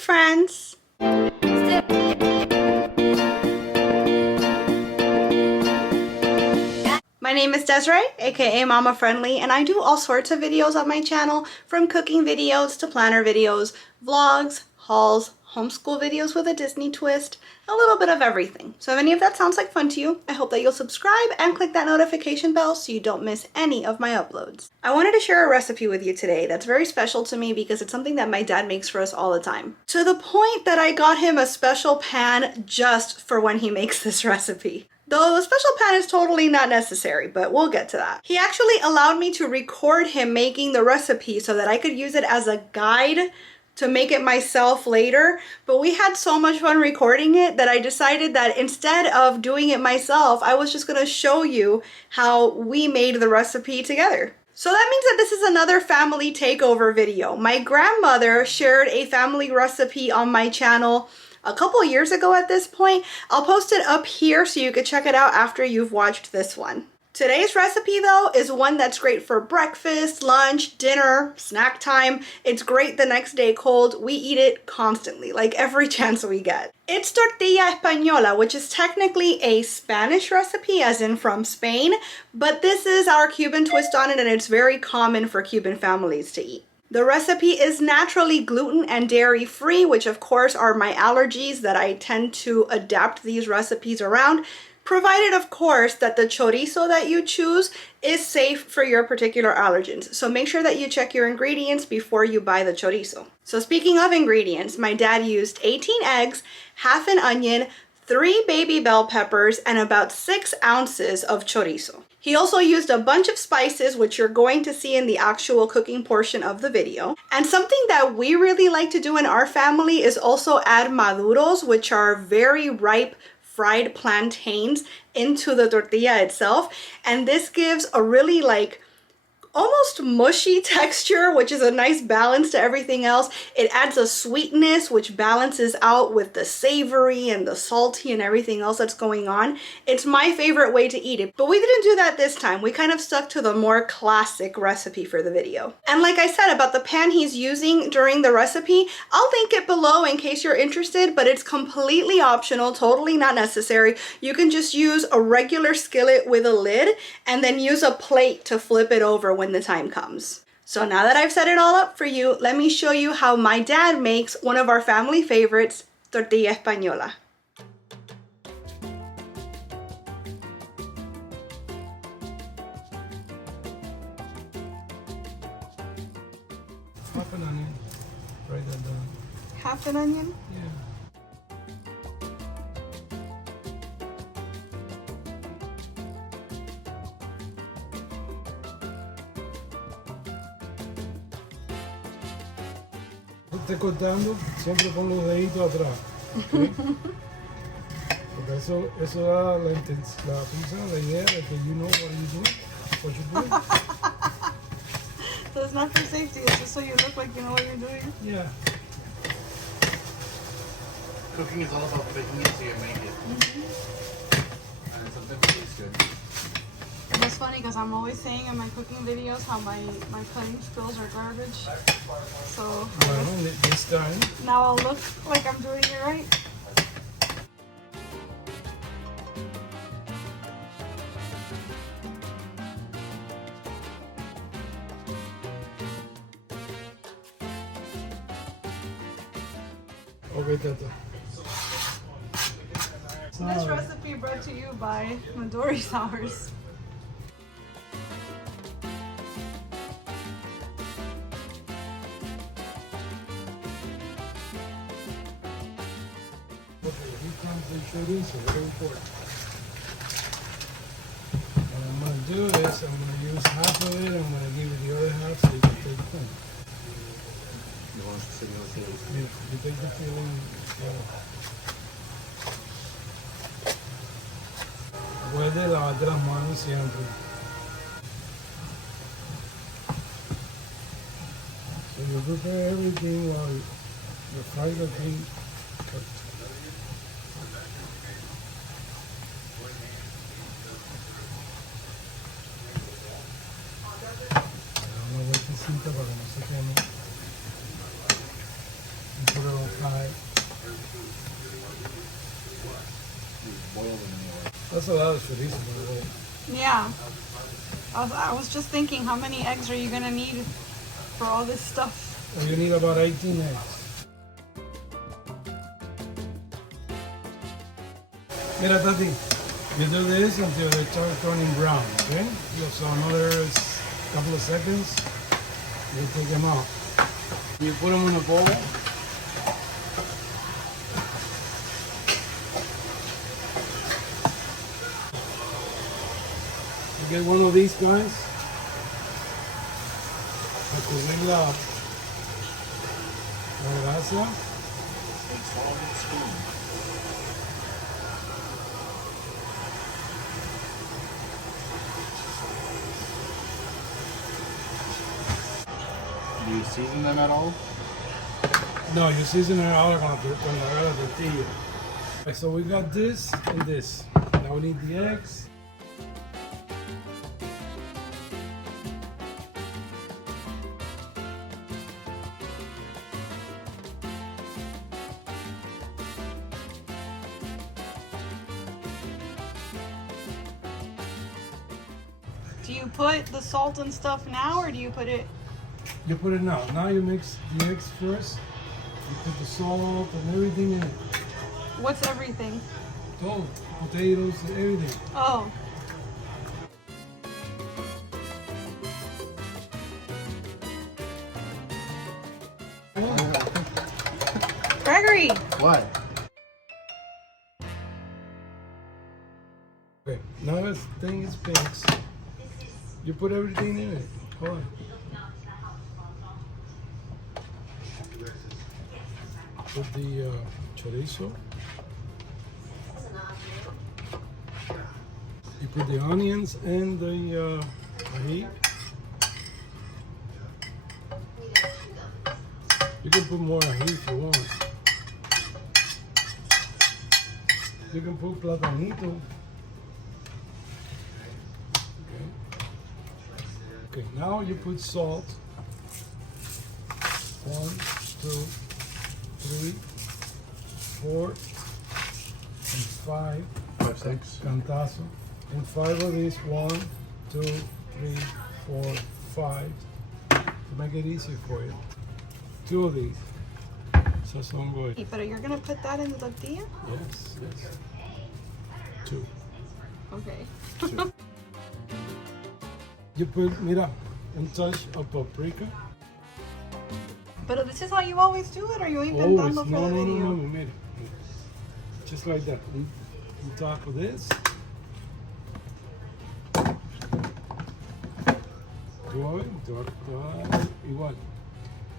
friends! My name is Desiree, aka Mama Friendly, and I do all sorts of videos on my channel, from cooking videos to planner videos, vlogs, hauls, homeschool videos with a Disney twist, a little bit of everything. So if any of that sounds like fun to you, I hope that you'll subscribe and click that notification bell so you don't miss any of my uploads. I wanted to share a recipe with you today that's very special to me because it's something that my dad makes for us all the time. To the point that I got him a special pan just for when he makes this recipe. Though a special pan is totally not necessary, but we'll get to that. He actually allowed me to record him making the recipe so that I could use it as a guide to make it myself later, but we had so much fun recording it that I decided that instead of doing it myself, I was just gonna show you how we made the recipe together. So that means that this is another family takeover video. My grandmother shared a family recipe on my channel a couple years ago at this point. I'll post it up here so you can check it out after you've watched this one. Today's recipe though is one that's great for breakfast, lunch, dinner, snack time. It's great the next day cold. We eat it constantly, like every chance we get. It's Tortilla Española, which is technically a Spanish recipe, as in from Spain, but this is our Cuban twist on it, and it's very common for Cuban families to eat. The recipe is naturally gluten and dairy free, which of course are my allergies that I tend to adapt these recipes around, provided of course that the chorizo that you choose is safe for your particular allergens. So make sure that you check your ingredients before you buy the chorizo. So speaking of ingredients, my dad used 18 eggs, half an onion, 3 baby bell peppers, and about 6 ounces of chorizo. He also used a bunch of spices, which you're going to see in the actual cooking portion of the video. And something that we really like to do in our family is also add maduros, which are very ripe fried plantains, into the tortilla itself. And this gives a really almost mushy texture, which is a nice balance to everything else. It adds a sweetness which balances out with the savory and the salty and everything else that's going on. It's my favorite way to eat it, but we didn't do that this time. We kind of stuck to the more classic recipe for the video. And like I said about the pan he's using during the recipe, I'll link it below in case you're interested, but it's completely optional, totally not necessary. You can just use a regular skillet with a lid and then use a plate to flip it over when the time comes. So now that I've set it all up for you, let me show you how my dad makes one of our family favorites, Tortilla Española. Half an onion, write that down. Half an onion? Yeah. Esté cortando, siempre con los deditos atrás. ¿Okay? Porque eso da la idea de que you know what you're doing. So it's not for safety, it's just so you look like you know what you're doing? Yeah. Cooking is all about faking it so you make it. And sometimes it tastes good. And it's funny because I'm always saying in my cooking videos how my cutting skills are garbage. So Bueno, this time. now I'll look like I'm doing it right. Okay, Tata. This recipe brought to you by Midori Sours. Okay, here comes the chorizo, very important. What I'm going to do is I'm going to use half of it. I'm going to give you the other half so you can take it. You take the filling. Recuerde lavarte las manos siempre. So you prepare everything while the fries are being cooked. Una vueltecita para que no se queme. Y prueba. Alright. Boil them anyway. That's a lot of chorizo, by the way. Yeah. I was just thinking, how many eggs are you gonna need for all this stuff? And you need about 18 eggs. Mira, Tati, you do this until they start turning brown, okay? So another couple of seconds, you take them out. You put them in a bowl. You get one of these guys. A cubrir la grasa. A solid spoon. Do you season them at all? No, you season it all con la tortilla. Okay, so we got this and this. Now we need the eggs. Do you put the salt and stuff now, or do you put it? You put it now. Now you mix the eggs first. You put the salt and everything in it. What's everything? All potatoes and everything. Oh. Gregory! What? Okay, now this thing is mixed. You put everything in it. Hold on. Put the chorizo. You put the onions and the ají. You can put more ají if you want. You can put platanito. Okay, now you put salt. 1, 2, 3, 4, and 5. 5, 6. Cantazo. And 5 of these. 1, 2, 3, 4, 5. To make it easy for you. 2 of these. So some good. Hey, but you're gonna put that in the tortilla? Yes, yes. 2. Okay. 2. You put, mira, a touch of paprika. But this is how you always do it, or you Always. inventando for No, the no, video? no, mira. Just like that. On top of this. Igual.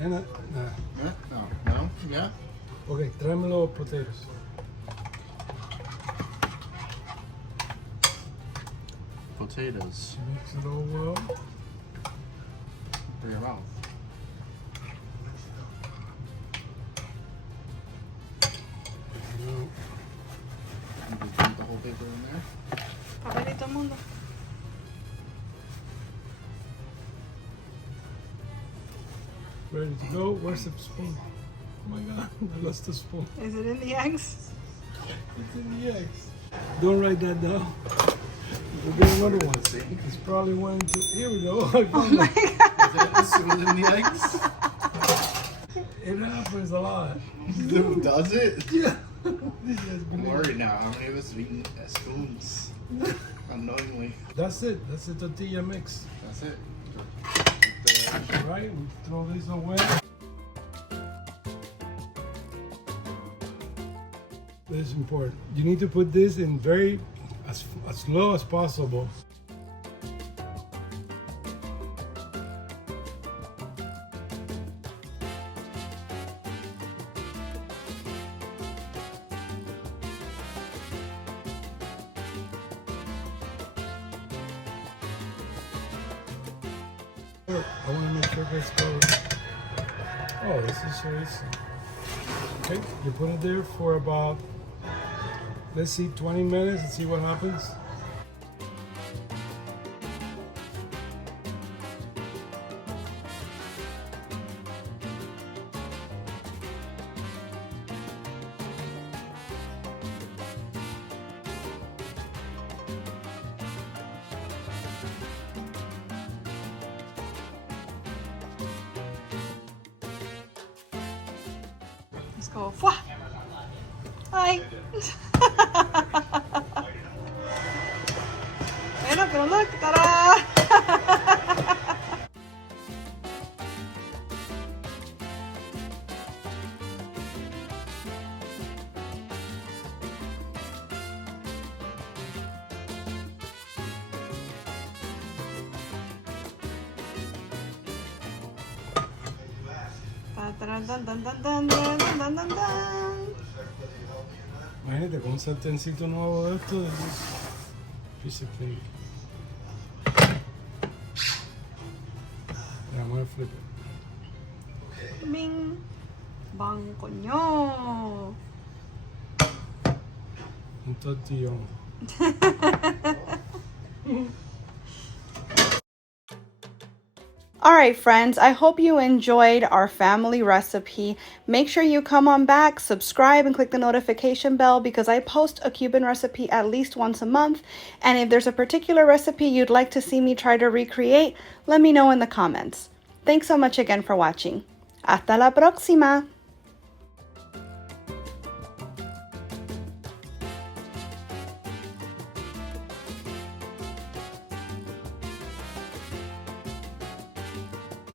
And, Yeah? No. No? Yeah? okay, tráeme los potatoes. Potatoes. Mix it all well. For your mouth. Now, You just dump the whole paper in there. Papelito mundo. ready to go. Where's the spoon? Oh my god, I lost the spoon. Is it in the eggs? It's in the eggs. Don't write that down. We'll get another one. See? It's probably one to. Here we go. I Oh found my it. god. Is it in the eggs? It happens a lot. Does it? Yeah. I'm worried now. How many of us have eaten spoons? Unknowingly. That's it. That's the tortilla mix. That's it. All right, we throw this away. This is important. You need to put this in as low as possible. I want to make sure it's covered. Oh, this is so easy. Okay, you put it there for about, let's see, 20 minutes and see what happens. Let's go. Fwa! Ay. Pero look, ta-da! Dun, dun, dun, dun, dun, dun, dun, dun, dun. Imagínate con un sartencito nuevo de esto. Piece of cake. Vamos a flip it. Bing! Bangko nyo! Un tortillón. Alright friends, I hope you enjoyed our family recipe. Make sure you come on back, subscribe, and click the notification bell because I post a Cuban recipe at least once a month. And if there's a particular recipe you'd like to see me try to recreate, let me know in the comments. Thanks so much again for watching. Hasta la próxima!